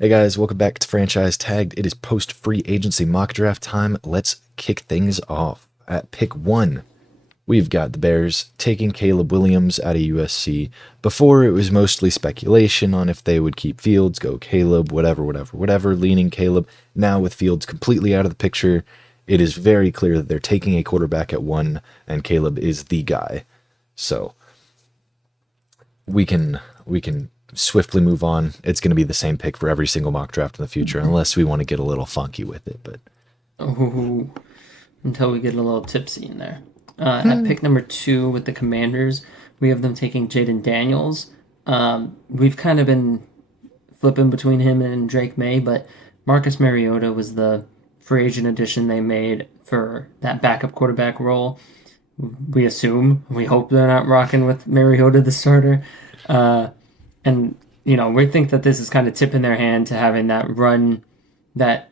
Hey guys, welcome back to Franchise Tagged. It is post-free agency mock draft time. Let's kick things off. At pick 1, we've got the Bears taking Caleb Williams out of USC. Before, it was mostly speculation on if they would keep Fields, go Caleb, whatever, leaning Caleb. Now with Fields completely out of the picture, it is very clear that they're taking a quarterback at 1, and Caleb is the guy. So we can swiftly move on. It's going to be the same pick for every single mock draft in the future, unless we want to get a little funky with it. But until we get a little tipsy in there. At pick number 2 with the Commanders, we have them taking Jaden Daniels. We've kind of been flipping between him and Drake May, but Marcus Mariota was the free agent addition they made for that backup quarterback role. We hope they're not rocking with Mariota, the starter. And, we think that this is kind of tipping their hand to having that run, that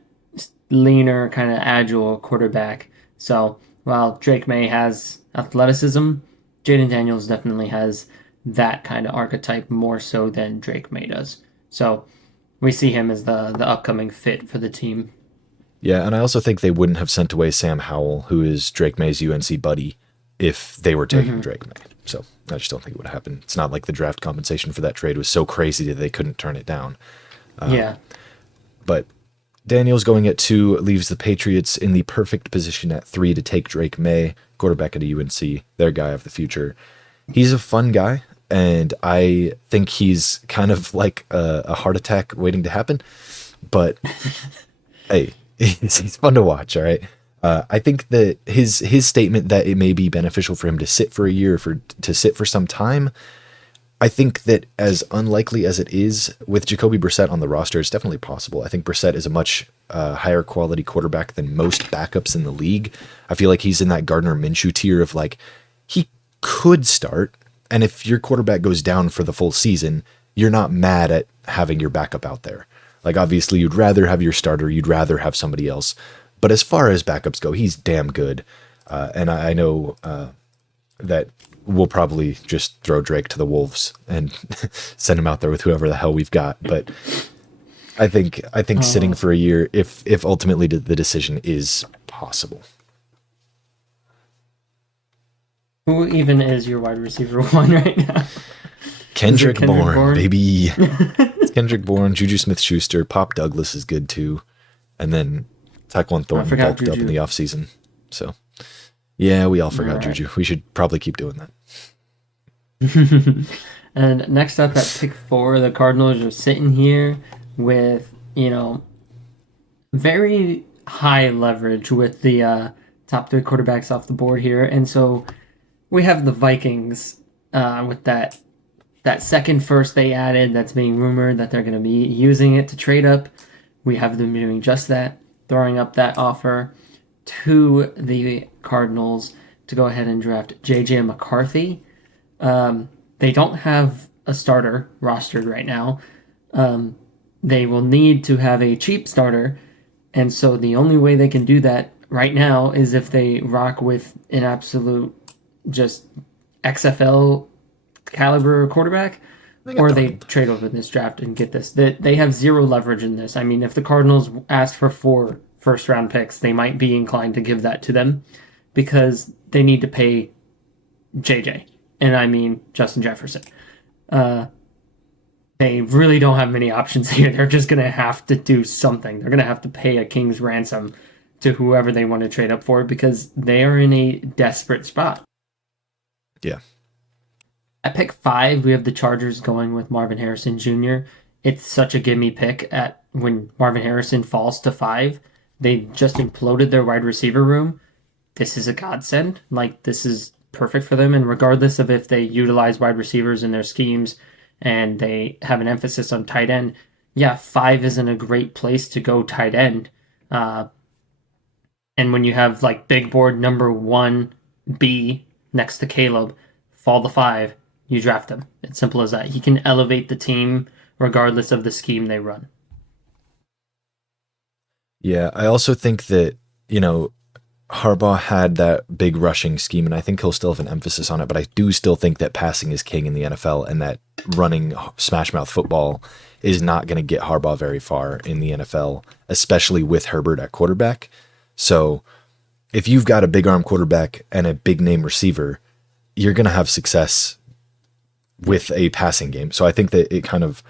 leaner, kind of agile quarterback. So while Drake May has athleticism, Jaden Daniels definitely has that kind of archetype more so than Drake May does. So we see him as the upcoming fit for the team. yeah, and I also think they wouldn't have sent away Sam Howell, who is Drake May's UNC buddy, if they were taking Drake May. So I just don't think it would happen. It's not like the draft compensation for that trade was so crazy that they couldn't turn it down. Yeah. But Daniels going at 2 leaves the Patriots in the perfect position at 3 to take Drake May, quarterback at a UNC, their guy of the future. He's a fun guy, and I think he's kind of like a heart attack waiting to happen. But hey, he's fun to watch, all right? I think that his statement that it may be beneficial for him to sit for a year, to sit for some time, I think that as unlikely as it is with Jacoby Brissett on the roster, it's definitely possible. I think Brissett is a much higher quality quarterback than most backups in the league. I feel like he's in that Gardner Minshew tier of like, he could start, and if your quarterback goes down for the full season, you're not mad at having your backup out there. Like, obviously, you'd rather have your starter, you'd rather have somebody else. But as far as backups go, he's damn good. And I know that we'll probably just throw Drake to the Wolves and send him out there with whoever the hell we've got. But I think sitting for a year, if ultimately the decision is possible. Who even is your wide receiver 1 right now? Kendrick Bourne, baby. It's Kendrick Bourne, Juju Smith-Schuster, Pop Douglas is good too. And then Tyquan Thornton bulked Juju up in the offseason. So, yeah, we all forgot Juju. We should probably keep doing that. And next up at pick 4, the Cardinals are sitting here with, very high leverage with the top 3 quarterbacks off the board here. And so we have the Vikings with that second first they added that's being rumored that they're going to be using it to trade up. We have them doing just that, throwing up that offer to the Cardinals to go ahead and draft J.J. McCarthy. They don't have a starter rostered right now. They will need to have a cheap starter, and so the only way they can do that right now is if they rock with an absolute just XFL caliber quarterback, or they trade over this draft and get this. They have zero leverage in this. I mean, if the Cardinals ask for 4 first-round picks, they might be inclined to give that to them because they need to pay JJ, and I mean Justin Jefferson. They really don't have many options here. They're just going to have to do something. They're going to have to pay a king's ransom to whoever they want to trade up for because they are in a desperate spot. Yeah. At pick 5, we have the Chargers going with Marvin Harrison Jr. It's such a gimme pick at when Marvin Harrison falls to 5. They just imploded their wide receiver room. This is a godsend. Like, this is perfect for them. And regardless of if they utilize wide receivers in their schemes and they have an emphasis on tight end, 5 isn't a great place to go tight end. And when you have like big board number 1B next to Caleb, fall to 5, you draft him. It's simple as that. He can elevate the team regardless of the scheme they run. Yeah, I also think that, Harbaugh had that big rushing scheme, and I think he'll still have an emphasis on it, but I do still think that passing is king in the NFL, and that running smash mouth football is not going to get Harbaugh very far in the NFL, especially with Herbert at quarterback. So if you've got a big arm quarterback and a big name receiver, you're going to have success with a passing game. So I think that it kind of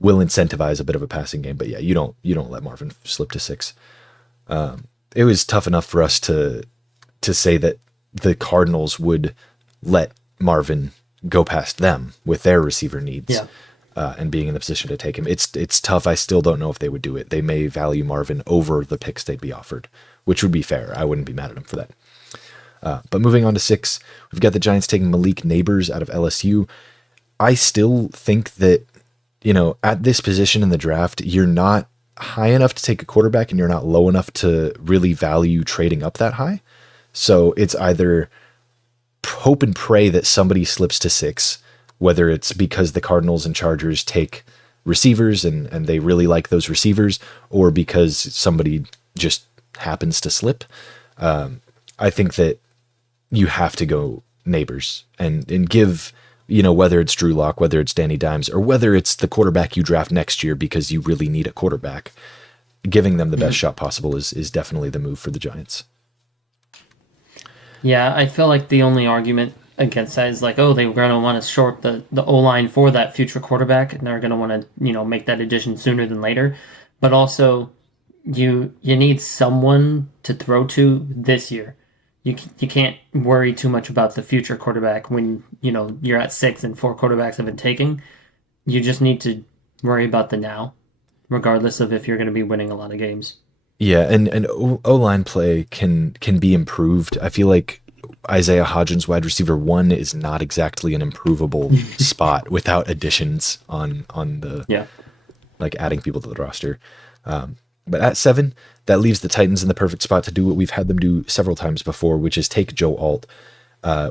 will incentivize a bit of a passing game. But yeah, you don't let Marvin slip to 6. It was tough enough for us to say that the Cardinals would let Marvin go past them with their receiver needs. Yeah. And being in the position to take him. It's tough. I still don't know if they would do it. They may value Marvin over the picks they'd be offered, which would be fair. I wouldn't be mad at them for that. But moving on to 6, we've got the Giants taking Malik Neighbors out of LSU. I still think that, at this position in the draft, you're not high enough to take a quarterback and you're not low enough to really value trading up that high. So it's either hope and pray that somebody slips to 6, whether it's because the Cardinals and Chargers take receivers and they really like those receivers, or because somebody just happens to slip. I think that you have to go Neighbors and give, whether it's Drew Lock, whether it's Danny Dimes, or whether it's the quarterback you draft next year because you really need a quarterback, giving them the best shot possible is definitely the move for the Giants. Yeah, I feel like the only argument against that is like, oh, they were going to want to short the O-line for that future quarterback, and they're going to want to, make that addition sooner than later. But also, you need someone to throw to this year. You can't worry too much about the future quarterback when, you're at 6 and 4 quarterbacks have been taken. You just need to worry about the now, regardless of if you're going to be winning a lot of games. Yeah, and O-line play can be improved. I feel like Isaiah Hodgins, wide receiver 1, is not exactly an improvable spot without additions on the like adding people to the roster. But at 7, that leaves the Titans in the perfect spot to do what we've had them do several times before, which is take Joe Alt.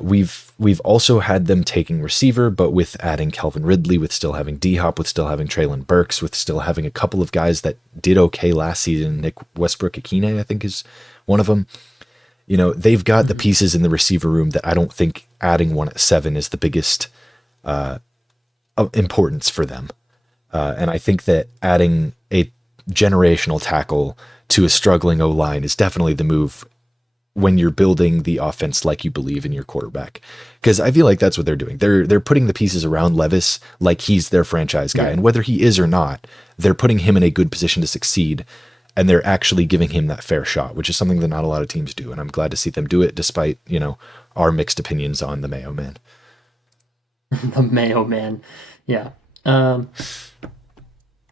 We've also had them taking receiver, but with adding Calvin Ridley, with still having D-Hop, with still having Treylon Burks, with still having a couple of guys that did okay last season. Nick Westbrook-Akine, I think, is one of them. They've got the pieces in the receiver room that I don't think adding one at 7 is the biggest importance for them. And I think that adding a generational tackle to a struggling O-line is definitely the move when you're building the offense like you believe in your quarterback. Because I feel like that's what they're doing. They're putting the pieces around Levis like he's their franchise guy. And whether he is or not, they're putting him in a good position to succeed. And they're actually giving him that fair shot, which is something that not a lot of teams do. And I'm glad to see them do it despite, our mixed opinions on the Mayo Man. The Mayo Man. Yeah.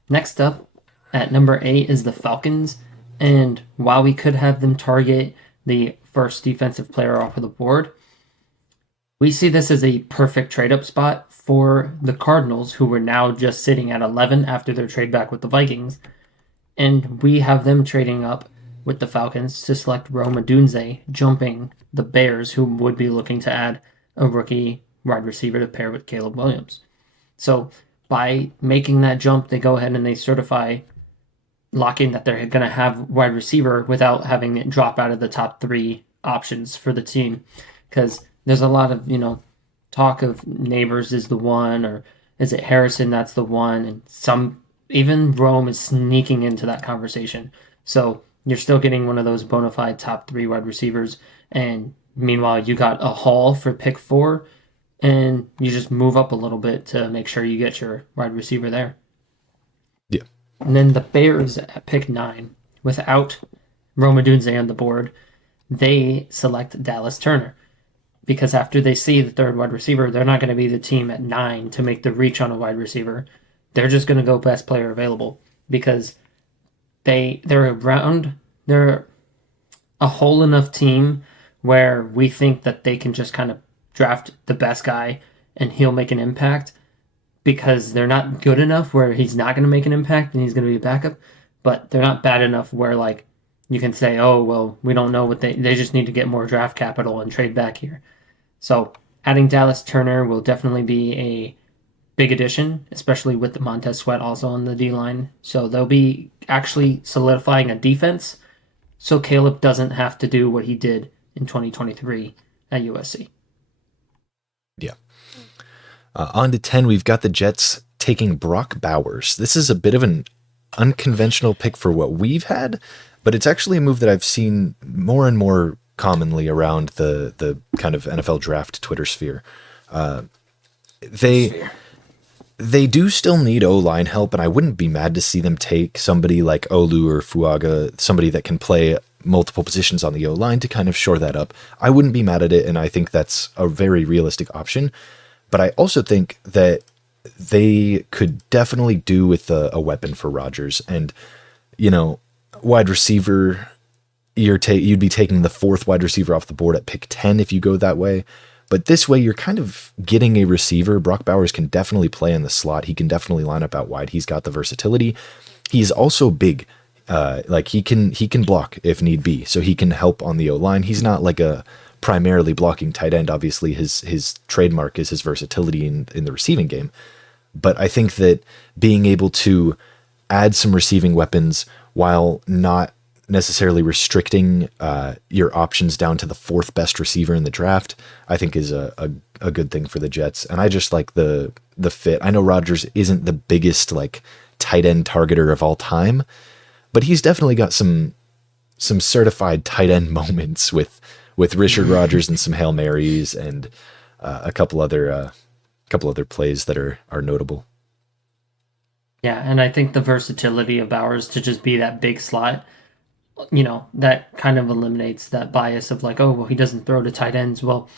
Next up at number 8 is the Falcons. And while we could have them target the first defensive player off of the board, we see this as a perfect trade-up spot for the Cardinals, who were now just sitting at 11 after their trade back with the Vikings. And we have them trading up with the Falcons to select Rome Odunze, jumping the Bears, who would be looking to add a rookie wide receiver to pair with Caleb Williams. So by making that jump, they go ahead and they certify locking that they're going to have wide receiver without having it drop out of the top 3 options for the team. Because there's a lot of, talk of Neighbors is the one, or is it Harrison that's the one, and even Rome is sneaking into that conversation. So you're still getting one of those bona fide top 3 wide receivers. And meanwhile, you got a haul for pick 4, and you just move up a little bit to make sure you get your wide receiver there. Yeah. And then the Bears at pick 9, without Rome Odunze on the board, they select Dallas Turner. Because after they see the 3rd wide receiver, they're not going to be the team at 9 to make the reach on a wide receiver. They're just going to go best player available because they're a whole enough team where we think that they can just kind of draft the best guy and he'll make an impact, because they're not good enough where he's not going to make an impact and he's going to be a backup, but they're not bad enough where like you can say, oh, well, we don't know what they just need to get more draft capital and trade back here. So adding Dallas Turner will definitely be a big addition, especially with the Montez Sweat also on the D-line. So they'll be actually solidifying a defense so Caleb doesn't have to do what he did in 2023 at USC. Yeah. On to 10, we've got the Jets taking Brock Bowers. This is a bit of an unconventional pick for what we've had, but it's actually a move that I've seen more and more commonly around the kind of NFL draft Twitter sphere. They they do still need O-line help, and I wouldn't be mad to see them take somebody like Olu or Fuaga, somebody that can play multiple positions on the O-line to kind of shore that up. I wouldn't be mad at it, and I think that's a very realistic option. But I also think that they could definitely do with a weapon for Rodgers. And, you know, wide receiver, you'd be taking the fourth wide receiver off the board at pick 10 if you go that way. But this way, you're kind of getting a receiver. Brock Bowers can definitely play in the slot. He can definitely line up out wide. He's got the versatility. He's also big. Like he can block if need be. So he can help on the O-line. He's not like a primarily blocking tight end. Obviously, his trademark is his versatility in the receiving game. But I think that being able to add some receiving weapons while not necessarily restricting your options down to the fourth best receiver in the draft, I think is a good thing for the Jets. And I just like the fit. I know Rodgers isn't the biggest like tight end targeter of all time, but he's definitely got some certified tight end moments with Richard Rodgers and some Hail Marys and a couple other plays that are notable. Yeah, and I think the versatility of Bowers to just be that big slot, you know, that kind of eliminates that bias of like, oh, well, he doesn't throw to tight ends. Well,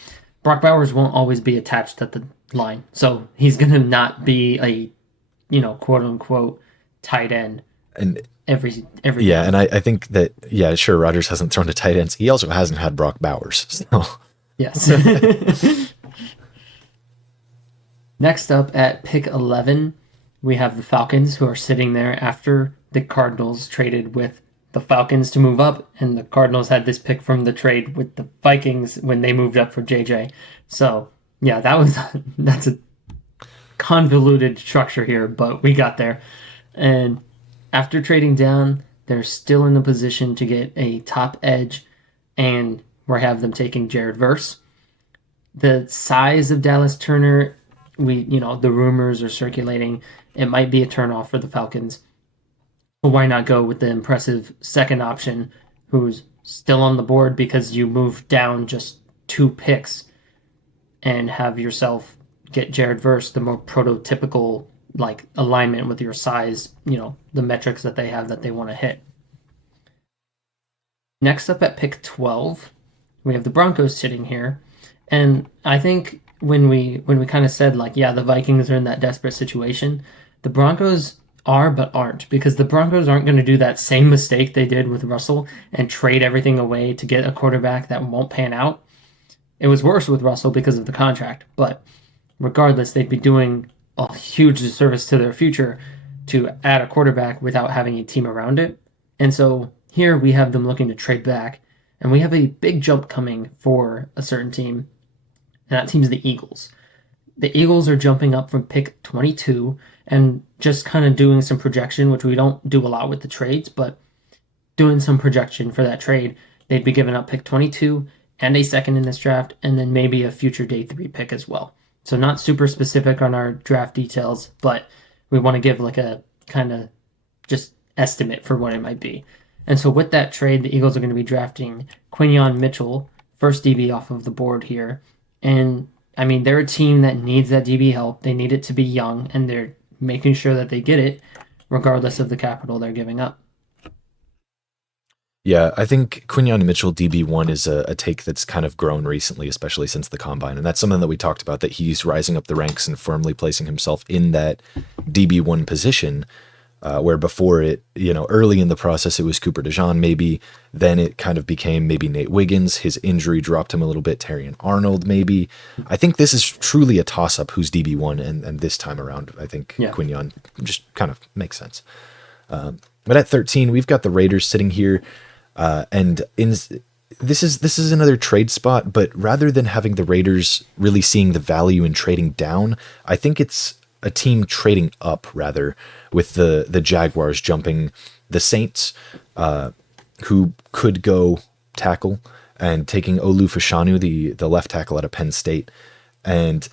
Brock Bowers won't always be attached at the line. So he's going to not be a, you know, quote unquote tight end And every yeah, game. and I think that, yeah, sure, Rodgers hasn't thrown to tight ends. He also hasn't had Brock Bowers. So. Yes. Next up at pick 11, we have the Falcons, who are sitting there after the Cardinals traded with the Falcons to move up, and the Cardinals had this pick from the trade with the Vikings when they moved up for JJ. So yeah, that's a convoluted structure here, but we got there. And after trading down, they're still in the position to get a top edge, and we have them taking Jared Verse. The size of Dallas Turner, the rumors are circulating. It might be a turnoff for the Falcons. Well, why not go with the impressive second option, who's still on the board because you moved down just 2 picks and have yourself get Jared Verse, the more prototypical like alignment with your size, the metrics that they have that they want to hit. Next up at pick 12, we have the Broncos sitting here. And I think when we kind of said like, yeah, the Vikings are in that desperate situation, the Broncos are but aren't, because the Broncos aren't going to do that same mistake they did with Russell and trade everything away to get a quarterback that won't pan out. It was worse with Russell because of the contract, but regardless, they'd be doing a huge disservice to their future to add a quarterback without having a team around it. And so here we have them looking to trade back, and we have a big jump coming for a certain team, and that team's the Eagles. The Eagles are jumping up from pick 22 and just kind of doing some projection, which we don't do a lot with the trades, but doing some projection for that trade. They'd be giving up pick 22 and a second in this draft, and then maybe a future day 3 pick as well. So not super specific on our draft details, but we want to give like a kind of just estimate for what it might be. And so with that trade, the Eagles are going to be drafting Quinyon Mitchell, first DB off of the board here. And I mean, they're a team that needs that DB help. They need it to be young, and they're making sure that they get it regardless of the capital they're giving up. Yeah, I think Quinyon Mitchell DB1 is a take that's kind of grown recently, especially since the combine. And that's something that we talked about, that he's rising up the ranks and firmly placing himself in that DB1 position, where before it, early in the process, it was Cooper DeJean, maybe. Then it kind of became maybe Nate Wiggins. His injury dropped him a little bit. Terrion Arnold, maybe. I think this is truly a toss-up who's DB1. And this time around, I think Quinyon just kind of makes sense. But at 13, we've got the Raiders sitting here. This is another trade spot, but rather than having the Raiders really seeing the value in trading down, I think it's a team trading up rather, with the Jaguars jumping the Saints, who could go tackle, and taking Olu Fashanu, the left tackle out of Penn State. And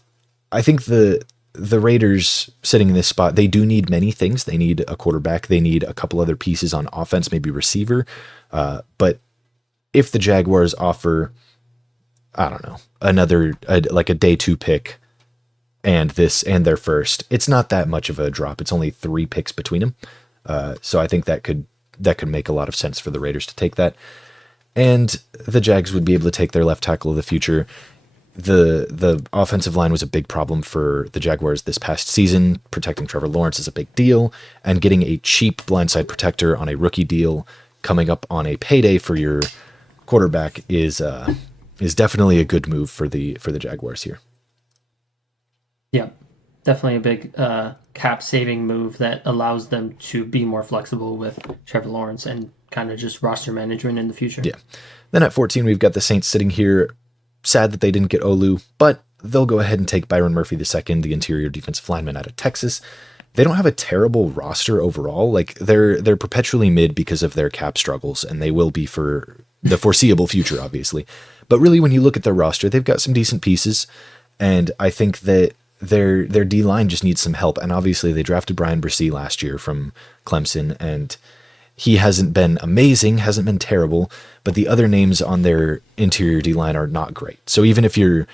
I think the the Raiders sitting in this spot, they do need many things. They need a quarterback. They need a couple other pieces on offense, maybe receiver. But if the Jaguars offer, I don't know, like a day 2 pick and their first, it's not that much of a drop. It's only 3 picks between them. So I think that could make a lot of sense for the Raiders to take that. And the Jags would be able to take their left tackle of the future. The offensive line was a big problem for the Jaguars this past season. Protecting Trevor Lawrence is a big deal, and getting a cheap blindside protector on a rookie deal coming up on a payday for your quarterback is definitely a good move for the Jaguars here. Yeah, definitely a big cap saving move that allows them to be more flexible with Trevor Lawrence and kind of just roster management in the future. Yeah. Then at 14, we've got the Saints sitting here. Sad that they didn't get Olu, but they'll go ahead and take Byron Murphy II, the interior defensive lineman out of Texas. They don't have a terrible roster overall. Like they're perpetually mid because of their cap struggles, and they will be for the foreseeable future, obviously. But really, when you look at their roster, they've got some decent pieces, and I think that their D line just needs some help. And obviously, they drafted Brian Bresee last year from Clemson, and he hasn't been amazing, hasn't been terrible, but the other names on their interior D-line are not great. So even if you're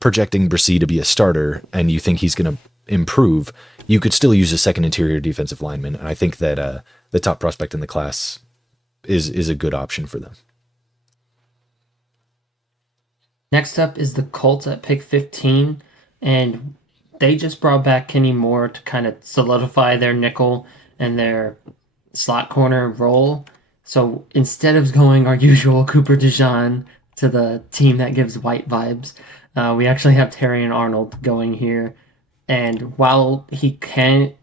projecting Bresee to be a starter and you think he's going to improve, you could still use a second interior defensive lineman. And I think that the top prospect in the class is a good option for them. Next up is the Colts at pick 15, and they just brought back Kenny Moore to kind of solidify their nickel and their slot corner role. So instead of going our usual Cooper DeJean to the team that gives white vibes, we actually have Terrion Arnold going here. And while he can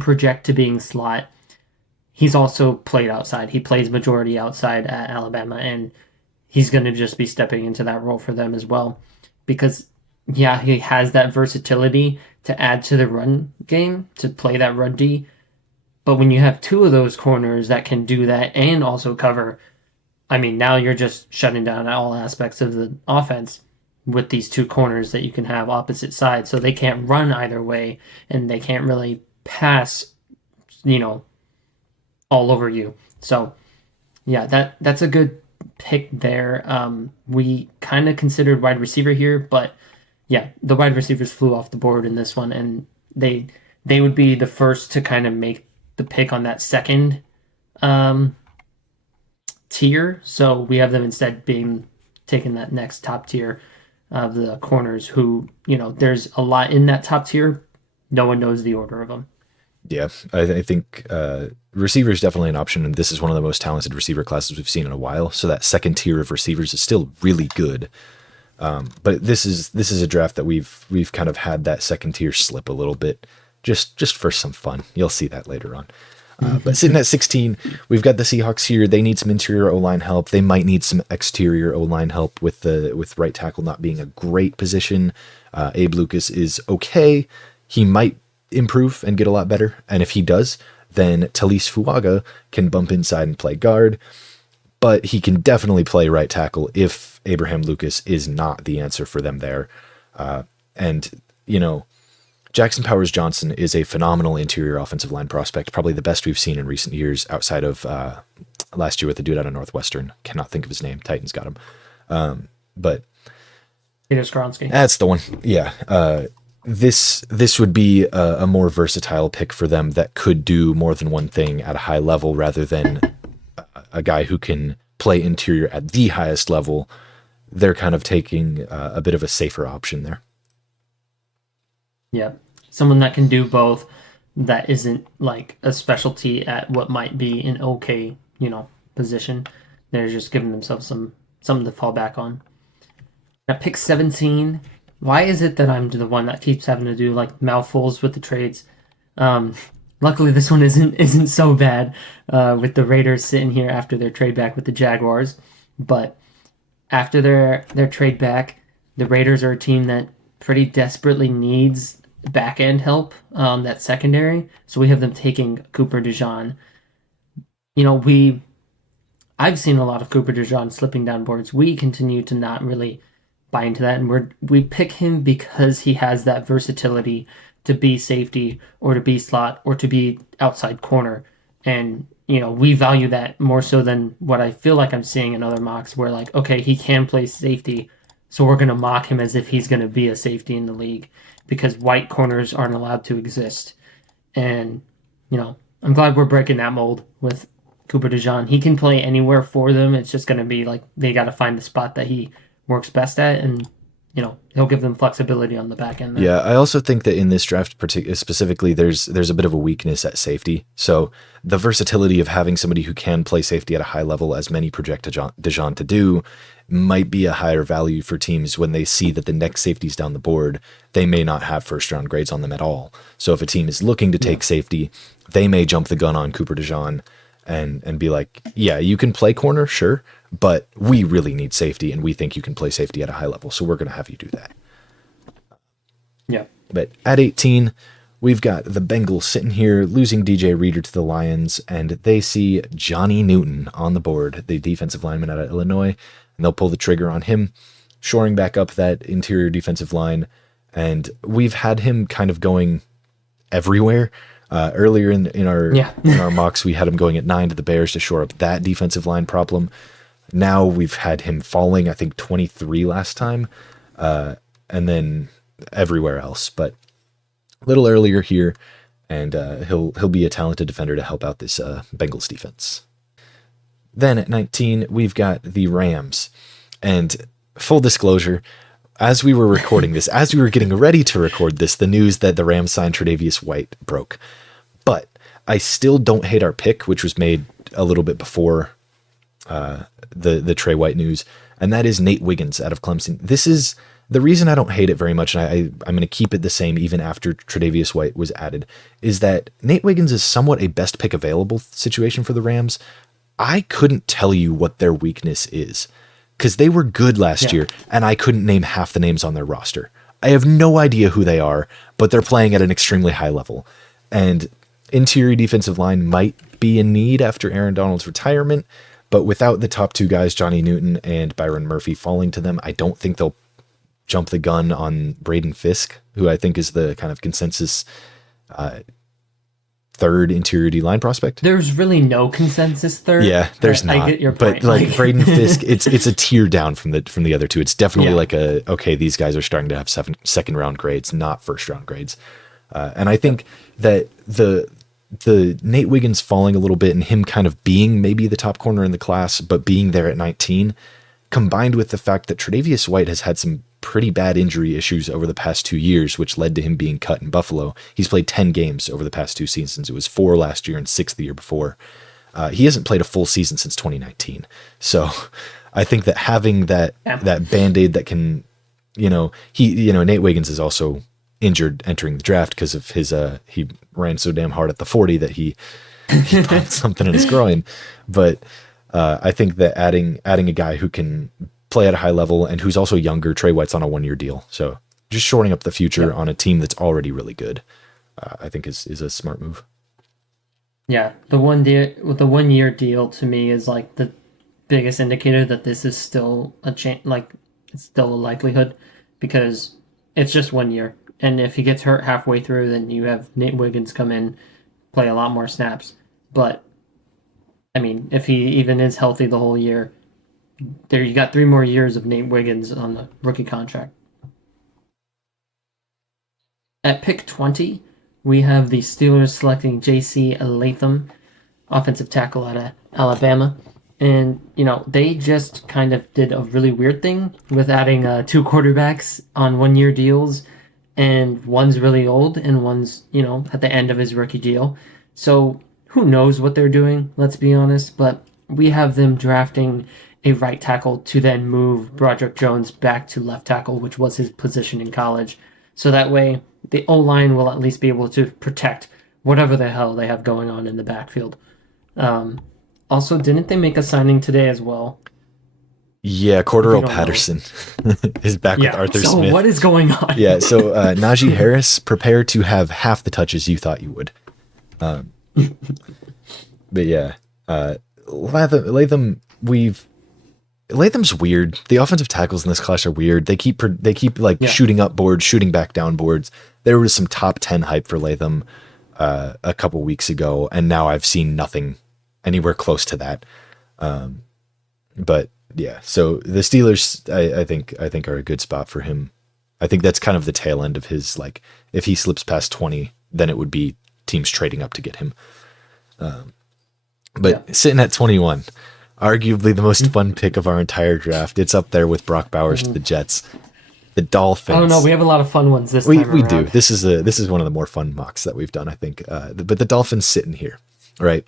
project to being slot, he's also played outside. He plays majority outside at Alabama, and he's going to just be stepping into that role for them as well. Because, yeah, he has that versatility to add to the run game, to play that run D. But when you have 2 of those corners that can do that and also cover, I mean, now you're just shutting down all aspects of the offense with these 2 corners that you can have opposite sides. So they can't run either way, and they can't really pass, all over you. So, yeah, that's a good pick there. We kind of considered wide receiver here, but, yeah, the wide receivers flew off the board in this one, and they would be the first to kind of make the pick on that second tier. So we have them instead being taking that next top tier of the corners who, there's a lot in that top tier. No one knows the order of them. Yeah, I think receiver is definitely an option, and this is one of the most talented receiver classes we've seen in a while. So that second tier of receivers is still really good. But this is a draft that we've kind of had that second tier slip a little bit, just for some fun. You'll see that later on. But sitting at 16, we've got the Seahawks here. They need some interior O-line help. They might need some exterior O-line help with right tackle not being a great position. Abe Lucas is okay. He might improve and get a lot better. And if he does, then Talise Fuaga can bump inside and play guard. But he can definitely play right tackle if Abraham Lucas is not the answer for them there. Jackson Powers Johnson is a phenomenal interior offensive line prospect, probably the best we've seen in recent years outside of last year with the dude out of Northwestern. Cannot think of his name. Titans got him. But Peter Skronsky. That's the one. Yeah. This would be a more versatile pick for them that could do more than one thing at a high level rather than a guy who can play interior at the highest level. They're kind of taking a bit of a safer option there. Yeah, someone that can do both, that isn't like a specialty at what might be an okay, position. They're just giving themselves something to fall back on. At pick 17, why is it that I'm the one that keeps having to do like mouthfuls with the trades? Luckily, this one isn't so bad with the Raiders sitting here after their trade back with the Jaguars. But after their trade back, the Raiders are a team that pretty desperately needs back end help that secondary. So we have them taking Cooper DeJean. I've seen a lot of Cooper DeJean slipping down boards. We continue to not really buy into that, and we pick him because he has that versatility to be safety or to be slot or to be outside corner. And we value that more so than what I feel like I'm seeing in other mocks where like, okay, he can play safety, so we're going to mock him as if he's going to be a safety in the league because white corners aren't allowed to exist. And I'm glad we're breaking that mold with Cooper DeJean. He can play anywhere for them. It's just going to be like they got to find the spot that he works best at, and he'll give them flexibility on the back end there. Yeah, I also think that in this draft specifically, there's a bit of a weakness at safety. So the versatility of having somebody who can play safety at a high level, as many project DeJean to do, might be a higher value for teams when they see that the next safeties down the board, they may not have first round grades on them at all. So if a team is looking to take safety, they may jump the gun on Cooper DeJean and be like, yeah, you can play corner, sure, but we really need safety, and we think you can play safety at a high level, so we're going to have you do that. Yeah. But at 18, we've got the Bengals sitting here losing DJ Reader to the Lions, and they see Johnny Newton on the board, the defensive lineman out of Illinois, and they'll pull the trigger on him, shoring back up that interior defensive line. And we've had him kind of going everywhere. Earlier in our mocks, we had him going at 9 to the Bears to shore up that defensive line problem. Now we've had him falling, I think 23 last time, and then everywhere else. But a little earlier here, and he'll be a talented defender to help out this Bengals defense. Then at 19, we've got the Rams, and full disclosure, as we were recording this, as we were getting ready to record this, the news that the Rams signed Tre'Davious White broke. But I still don't hate our pick, which was made a little bit before the Trey White news, and that is Nate Wiggins out of Clemson. This is the reason I don't hate it very much, and I'm going to keep it the same even after Tre'Davious White was added, is that Nate Wiggins is somewhat a best pick available situation for the Rams. I couldn't tell you what their weakness is, because they were good last year, and I couldn't name half the names on their roster. I have no idea who they are, but they're playing at an extremely high level. And interior defensive line might be in need after Aaron Donald's retirement, but without the top two guys, Johnny Newton and Byron Murphy, falling to them, I don't think they'll jump the gun on Braden Fisk, who I think is the kind of consensus third interior D-line prospect. There's really no consensus third. Yeah, there's not. I get your point. But like Braden Fisk, it's a tier down from the other two. It's definitely like okay, these guys are starting to have second round grades, not first round grades. And I think that the Nate Wiggins falling a little bit and him kind of being maybe the top corner in the class, but being there at 19, combined with the fact that Tre'Davious White has had some pretty bad injury issues over the past 2 years, which led to him being cut in Buffalo. He's played 10 games over the past 2 seasons. It was 4 last year and 6 the year before. He hasn't played a full season since 2019. So I think that having that Band-Aid that can, Nate Wiggins is also injured entering the draft because of his he ran so damn hard at the 40 that he popped something in his groin. But I think that adding a guy who can play at a high level and who's also younger, Trey White's on a 1-year deal, so just shoring up the future on a team that's already really good, I think is a smart move. Yeah, the 1 year deal to me is like the biggest indicator that this is still it's still a likelihood, because it's just 1 year. And if he gets hurt halfway through, then you have Nate Wiggins come in, play a lot more snaps. But, I mean, if he even is healthy the whole year, there you got 3 more years of Nate Wiggins on the rookie contract. At pick 20, we have the Steelers selecting J.C. Latham, offensive tackle out of Alabama. And, they just kind of did a really weird thing with adding 2 quarterbacks on 1-year deals. And one's really old and one's, at the end of his rookie deal. So who knows what they're doing, let's be honest. But we have them drafting a right tackle to then move Broderick Jones back to left tackle, which was his position in college. So that way the O-line will at least be able to protect whatever the hell they have going on in the backfield. Also, didn't they make a signing today as well? Yeah, Cordero Patterson is back with Arthur Smith. So what is going on? Yeah, so Najee Harris, prepare to have half the touches you thought you would. But yeah, Latham, Latham's weird. The offensive tackles in this class are weird. They keep like Yeah. shooting up boards, shooting back down boards. There was some top 10 hype for Latham a couple weeks ago, and now I've seen nothing anywhere close to that. But yeah, so the Steelers, I think are a good spot for him. I think that's kind of the tail end of his, like, if he slips past 20, then it would be teams trading up to get him. But sitting at 21, arguably the most fun pick of our entire draft. It's up there with Brock Bowers to the Jets. The Dolphins. Oh no, we have a lot of fun ones this time We around. do. This is one of the more fun mocks that we've done, I think. But the Dolphins sitting here, right?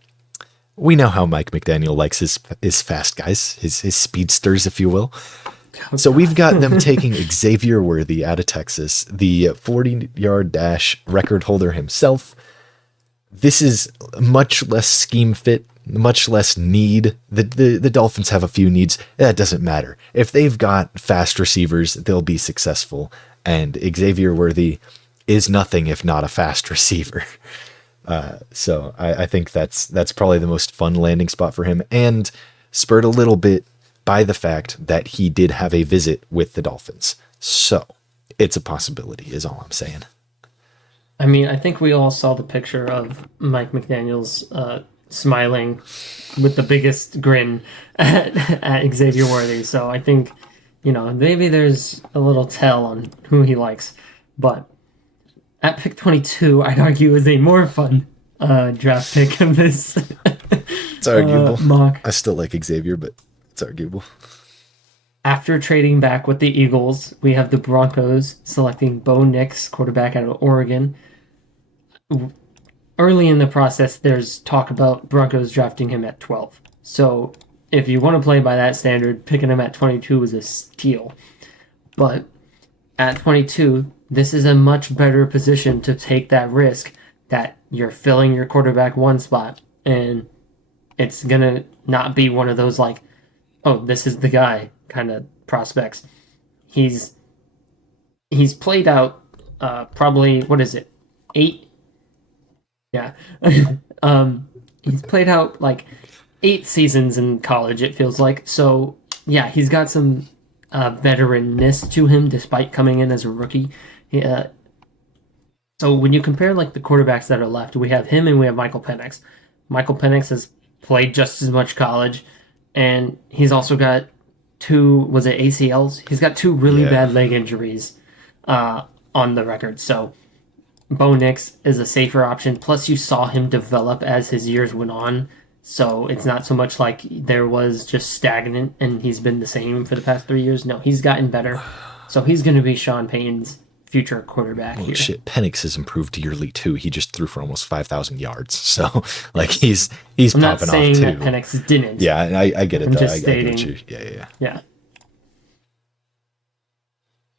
We know how Mike McDaniel likes his fast guys, his speedsters, if you will. So we've got them taking Xavier Worthy out of Texas, the 40-yard dash record holder himself. This is much less scheme fit, much less need. The Dolphins have a few needs. That doesn't matter. If they've got fast receivers, they'll be successful. And Xavier Worthy is nothing if not a fast receiver. So I think that's probably the most fun landing spot for him, and spurred a little bit by the fact that he did have a visit with the Dolphins. So it's a possibility, is all I'm saying. I mean, I think we all saw the picture of Mike McDaniel's smiling with the biggest grin at Xavier Worthy. So I think, maybe there's a little tell on who he likes. But at pick 22, I'd argue is a more fun draft pick of this. It's arguable. Mock. I still like Xavier, but it's arguable. After trading back with the Eagles, we have the Broncos selecting Bo Nix, quarterback out of Oregon. Early in the process, there's talk about Broncos drafting him at 12. So if you want to play by that standard, picking him at 22 is a steal. But at 22, this is a much better position to take that risk that you're filling your quarterback one spot, and it's going to not be one of those like, oh, this is the guy kind of prospects. He's played out probably, what is it, 8? Yeah. He's played out like 8 seasons in college, it feels like. So, yeah, he's got some veteranness to him despite coming in as a rookie. So when you compare like the quarterbacks that are left, we have him and we have Michael Penix. Michael Penix has played just as much college, and he's also got 2, was it ACLs? He's got 2 really bad leg injuries on the record. So Bo Nix is a safer option. Plus, you saw him develop as his years went on. So it's not so much like there was just stagnant and he's been the same for the past 3 years. No, he's gotten better. So he's going to be Sean Payton's future quarterback here. Shit, Penix has improved yearly too. He just threw for almost 5,000 yards. So like he's I'm popping not saying off too. that Penix didn't. Yeah, I get it. I'm though. just I stating. get you. Yeah. Yeah.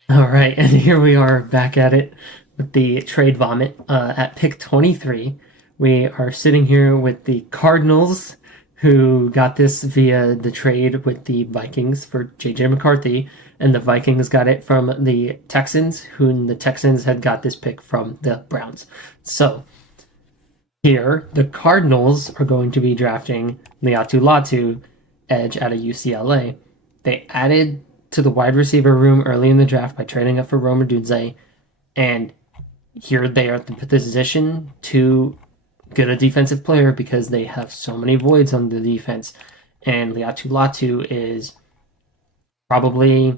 All right, and here we are back at it with the trade vomit. At pick 23, we are sitting here with the Cardinals, who got this via the trade with the Vikings for J.J. McCarthy, and the Vikings got it from the Texans, who the Texans had got this pick from the Browns. So here, the Cardinals are going to be drafting Liatu Latu, edge out of UCLA. They added to the wide receiver room early in the draft by trading up for Rome Odunze, and here they are at the position to get a defensive player because they have so many voids on the defense. And Liatu Latu is probably,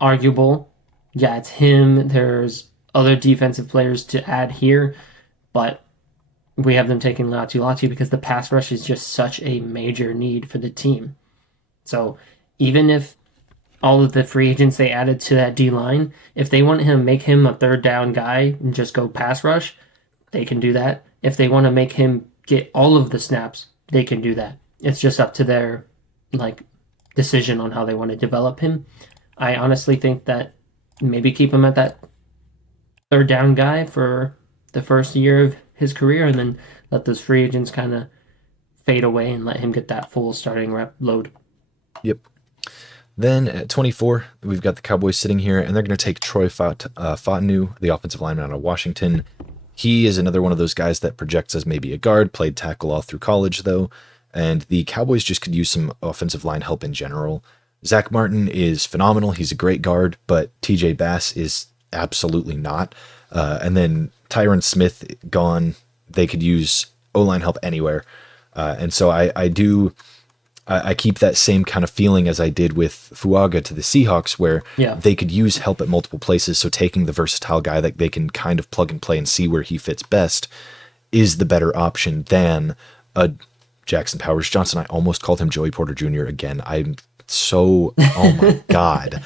arguable. Yeah, it's him. There's other defensive players to add here, but we have them taking Liatu Latu because the pass rush is just such a major need for the team. So even if all of the free agents they added to that D-line, if they want him, make him a third down guy and just go pass rush, they can do that. If they want to make him get all of the snaps, they can do that. It's just up to their decision on how they want to develop him. I honestly think that maybe keep him at that third down guy for the first year of his career, and then let those free agents kind of fade away and let him get that full starting rep load. Yep. Then at 24, we've got the Cowboys sitting here, and they're going to take Troy Fautanu, the offensive lineman out of Washington. He is another one of those guys that projects as maybe a guard, played tackle all through college, though, and the Cowboys just could use some offensive line help in general. Zach Martin is phenomenal. He's a great guard, but TJ Bass is absolutely not. And then Tyron Smith gone. They could use O-line help anywhere. And so I keep that same kind of feeling as I did with Fuaga to the Seahawks, where Yeah. they could use help at multiple places. So taking the versatile guy that they can kind of plug and play and see where he fits best is the better option than a Jackson Powers Johnson. I almost called him Joey Porter Jr. again. I'm so, oh my God.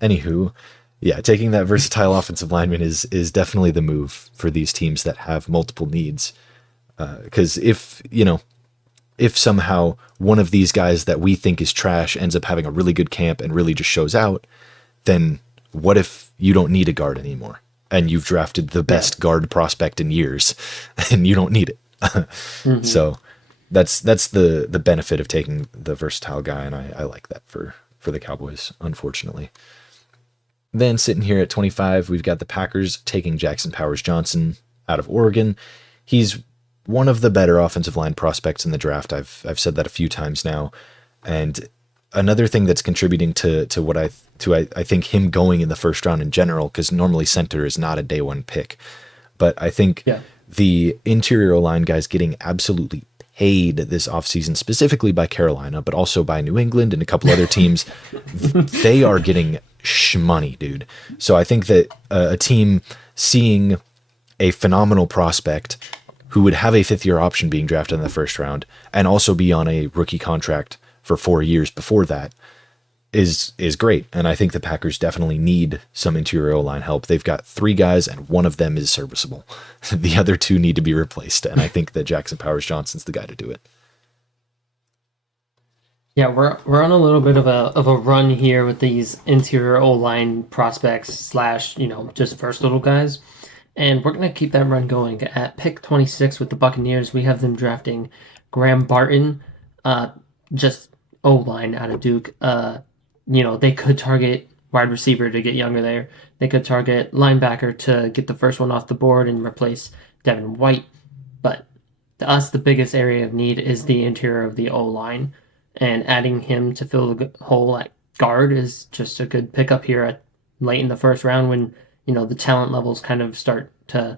Anywho, yeah, taking that versatile offensive lineman is definitely the move for these teams that have multiple needs. Because if somehow one of these guys that we think is trash ends up having a really good camp and really just shows out, then what if you don't need a guard anymore and you've drafted the best guard prospect in years and you don't need it? So that's the benefit of taking the versatile guy, and I like that for the Cowboys, unfortunately. Then sitting here at 25, we've got the Packers taking Jackson Powers Johnson out of Oregon. He's one of the better offensive line prospects in the draft. I've said that a few times now. And another thing that's contributing to what I think him going in the first round in general, because normally center is not a day one pick. But I think the interior O-line guys getting absolutely paid this offseason, specifically by Carolina, but also by New England and a couple other teams, they are getting money, dude. So I think that a team seeing a phenomenal prospect who would have a fifth-year option being drafted in the first round and also be on a rookie contract for 4 years before that is great. And I think the Packers definitely need some interior O-line help. They've got 3 guys and one of them is serviceable. The other 2 need to be replaced. And I think that Jackson Powers Johnson's the guy to do it. Yeah, we're on a little bit of a run here with these interior O-line prospects slash, just versatile guys. And we're going to keep that run going. At pick 26 with the Buccaneers, we have them drafting Graham Barton, just O-line out of Duke. They could target wide receiver to get younger there. They could target linebacker to get the first one off the board and replace Devin White. But to us, the biggest area of need is the interior of the O-line. And adding him to fill the hole at guard is just a good pickup here at late in the first round when the talent levels kind of start to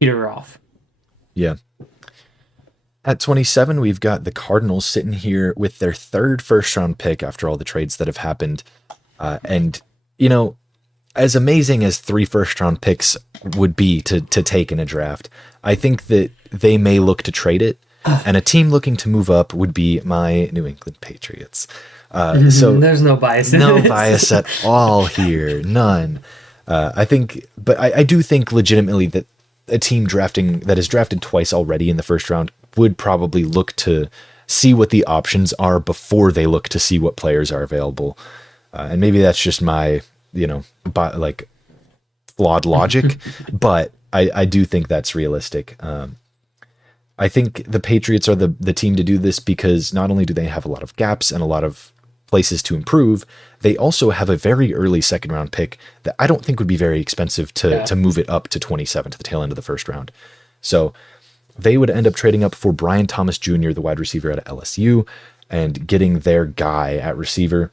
peter off. Yeah. At 27, we've got the Cardinals sitting here with their 3rd first-round pick after all the trades that have happened. And as amazing as 3 first-round picks would be to take in a draft, I think that they may look to trade it. And a team looking to move up would be my New England Patriots. So there's no bias. No bias at all here. None. I do think legitimately that a team that is drafted twice already in the first round would probably look to see what the options are before they look to see what players are available. And maybe that's just my, flawed logic, but I do think that's realistic. I think the Patriots are the team to do this because not only do they have a lot of gaps and a lot of places to improve, they also have a very early second round pick that I don't think would be very expensive to move it up to 27 to the tail end of the first round. So they would end up trading up for Brian Thomas Jr., the wide receiver out of LSU, and getting their guy at receiver.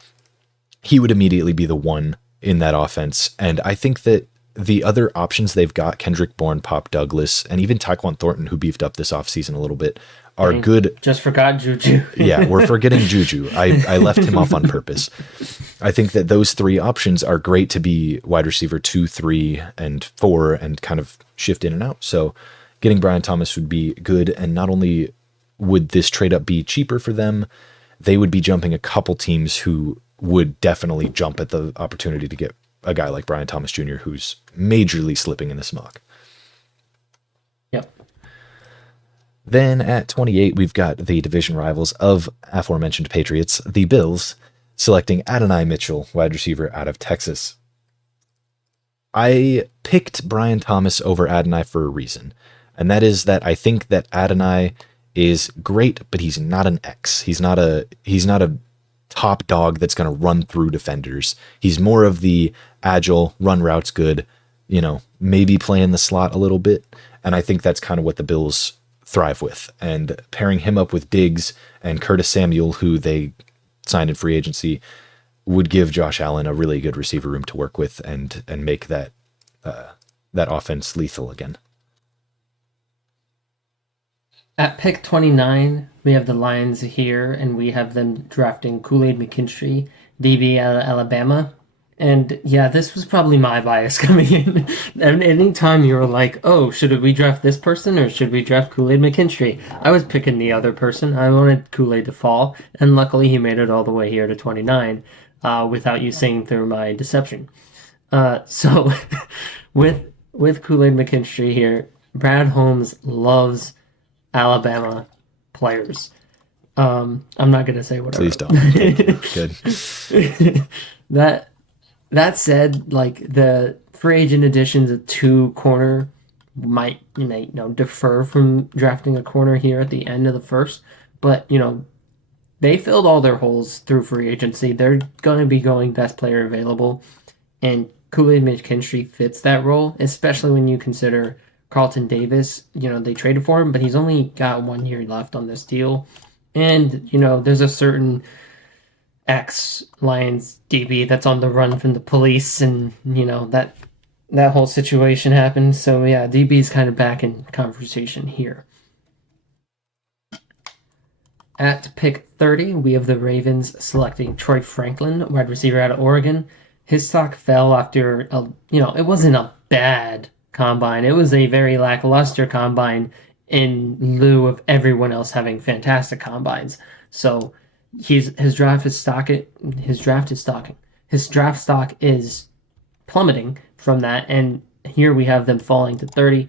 He would immediately be the one in that offense. And I think that the other options they've got, Kendrick Bourne, Pop Douglas, and even Tyquan Thornton, who beefed up this offseason a little bit, are good. Just forgot Juju. Yeah, we're forgetting Juju. I left him off on purpose. I think that those 3 options are great to be wide receiver 2, 3, and 4 and kind of shift in and out. So getting Brian Thomas would be good. And not only would this trade up be cheaper for them, they would be jumping a couple teams who would definitely jump at the opportunity to get a guy like Brian Thomas Jr., who's majorly slipping in this mock. Yep. Then at 28, we've got the division rivals of aforementioned Patriots, the Bills, selecting Adonai Mitchell, wide receiver out of Texas. I picked Brian Thomas over Adonai for a reason, and that is that I think that Adonai is great, but he's not an X. He's not a top dog that's going to run through defenders. He's more of the agile, run routes good, maybe play in the slot a little bit. And I think that's kind of what the Bills thrive with. And pairing him up with Diggs and Curtis Samuel, who they signed in free agency, would give Josh Allen a really good receiver room to work with and make that that offense lethal again. At pick 29, we have the Lions here, and we have them drafting Kool-Aid McKinstry, DB out of Alabama. And yeah, this was probably my bias coming in. And anytime you were like, oh, should we draft this person or should we draft Kool-Aid McKinstry? I was picking the other person. I wanted Kool-Aid to fall, and luckily he made it all the way here to 29 without you seeing through my deception. So with Kool-Aid McKinstry here, Brad Holmes loves Alabama players. I'm not gonna say whatever. Please don't. Good. That said, like the free agent additions of 2 corner might defer from drafting a corner here at the end of the first, but they filled all their holes through free agency. They're going to be going best player available, and Kool-Aid McKinstry fits that role, especially when you consider Carlton Davis. They traded for him, but he's only got 1 year left on this deal. And, there's a certain ex-Lions DB that's on the run from the police, and, that whole situation happened. So, yeah, DB's kind of back in conversation here. At pick 30, we have the Ravens selecting Troy Franklin, wide receiver out of Oregon. His stock fell after, it wasn't a bad combine. It was a very lackluster combine in lieu of everyone else having fantastic combines. So his draft stock is plummeting from that, and here we have them falling to 30.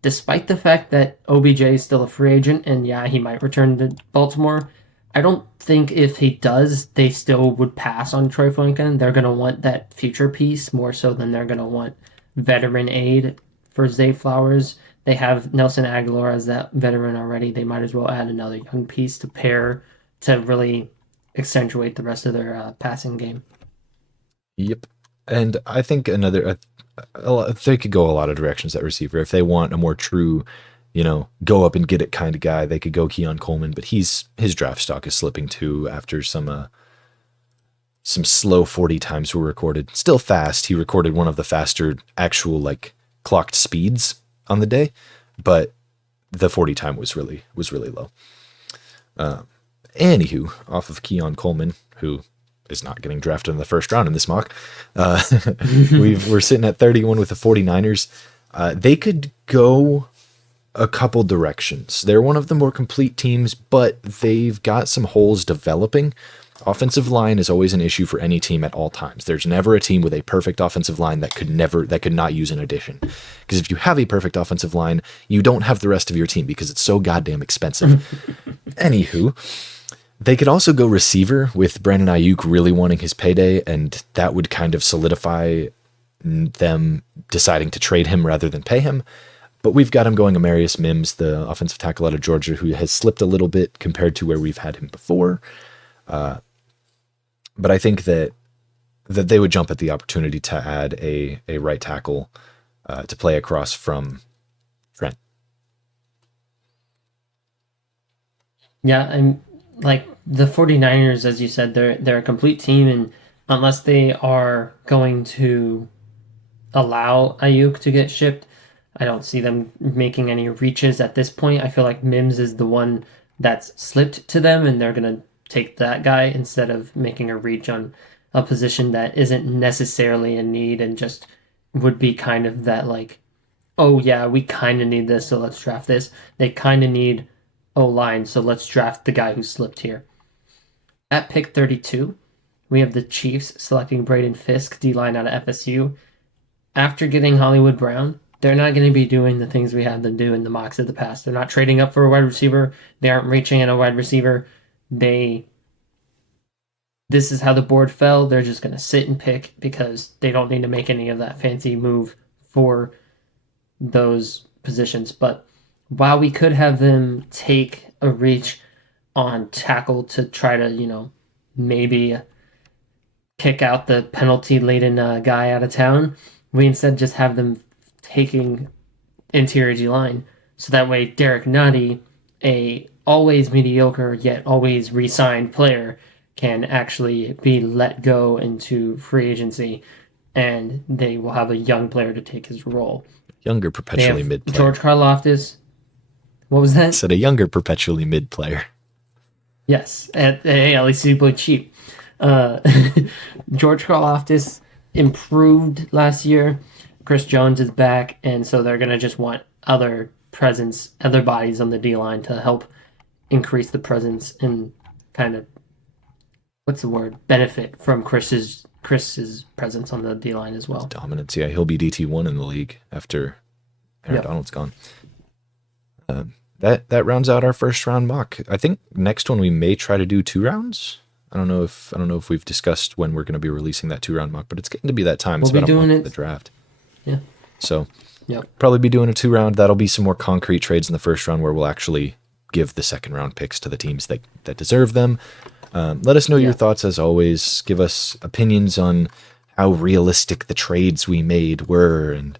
Despite the fact that OBJ is still a free agent, and yeah, he might return to Baltimore, I don't think if he does, they still would pass on Troy Franklin. They're going to want that future piece more so than they're going to want veteran aid for Zay Flowers. They have Nelson Aguilar as that veteran already. They might as well add another young piece to pair to really accentuate the rest of their passing game. Yep. And I think they could go a lot of directions at receiver. If they want a more true, go up and get it kind of guy, they could go Keon Coleman, but his draft stock is slipping too after some slow 40 times were recorded. Still fast. He recorded one of the faster actual clocked speeds on the day, but the 40 time was really low. Anywho, off of Keon Coleman, who is not getting drafted in the first round in this mock, we're sitting at 31 with the 49ers. They could go a couple directions. They're one of the more complete teams, but they've got some holes developing. Offensive line is always an issue for any team at all times. There's never a team with a perfect offensive line that could not use an addition. Because if you have a perfect offensive line, you don't have the rest of your team because it's so goddamn expensive. Anywho, they could also go receiver with Brandon Ayuk really wanting his payday, and that would kind of solidify them deciding to trade him rather than pay him. But we've got him going Amarius Mims, the offensive tackle out of Georgia, who has slipped a little bit compared to where we've had him before. But I think that they would jump at the opportunity to add a right tackle to play across from Trent. Yeah, and the 49ers, as you said, they're a complete team, and unless they are going to allow Ayuk to get shipped, I don't see them making any reaches at this point. I feel like Mims is the one that's slipped to them, and they're going to take that guy instead of making a reach on a position that isn't necessarily a need and just would be kind of that oh yeah, we kind of need this, so let's draft this. They kind of need O-line, so let's draft the guy who slipped here. At pick 32, we have the Chiefs selecting Braden Fisk, D-line out of FSU. After getting Hollywood Brown, they're not going to be doing the things we had them do in the mocks of the past. They're not trading up for a wide receiver. They aren't reaching at a wide receiver. This is how the board fell. They're just going to sit and pick because they don't need to make any of that fancy move for those positions. But while we could have them take a reach on tackle to try to, maybe kick out the penalty-laden guy out of town, we instead just have them taking interior D-line. So that way, Derek Nutty, a always mediocre yet always re-signed player, can actually be let go into free agency, and they will have a young player to take his role. Younger They perpetually have mid player. George Karlaftis. What was that? Said a younger perpetually mid player. Yes, at least he played cheap. Uh, George Karlaftis improved last year. Chris Jones is back, and so they're gonna just want other presence, other bodies on the D line to help increase the presence and kind of what's the word, benefit from Chris's presence on the D line as well. Dominance. Yeah, he'll be DT1 in the league after Aaron Donald's gone. That rounds out our first round mock. I think next one we may try to do 2 rounds. I don't know if we've discussed when we're going to be releasing that 2 round mock, but it's getting to be that time. It's We'll be about a month doing of the draft. Yeah. So Yep. probably be doing a 2 round. That'll be some more concrete trades in the first round where we'll actually give the second round picks to the teams that deserve them. Let us know your thoughts as always. Give us opinions on how realistic the trades we made were and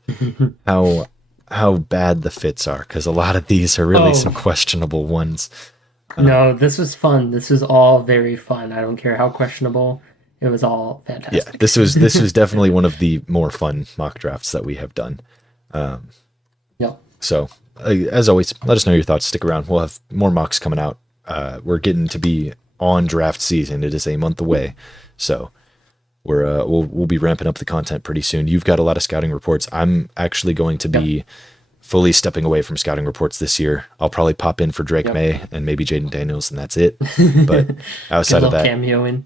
how bad the fits are, because a lot of these are really some questionable ones. No, this was fun. This was all very fun. I don't care how questionable. It was all fantastic. Yeah, this was definitely one of the more fun mock drafts that we have done. Yep. So, as always, let us know your thoughts. Stick around. We'll have more mocks coming out. We're getting to be on draft season. It is a month away, so we'll be ramping up the content pretty soon. You've got a lot of scouting reports. I'm actually going to be fully stepping away from scouting reports this year. I'll probably pop in for Drake May and maybe Jaden Daniels, and that's it. But outside of that, cameo in.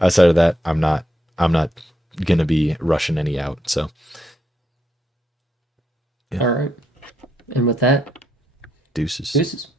outside of that, I'm not gonna be rushing any out. So, All right. And with that, deuces. deuces.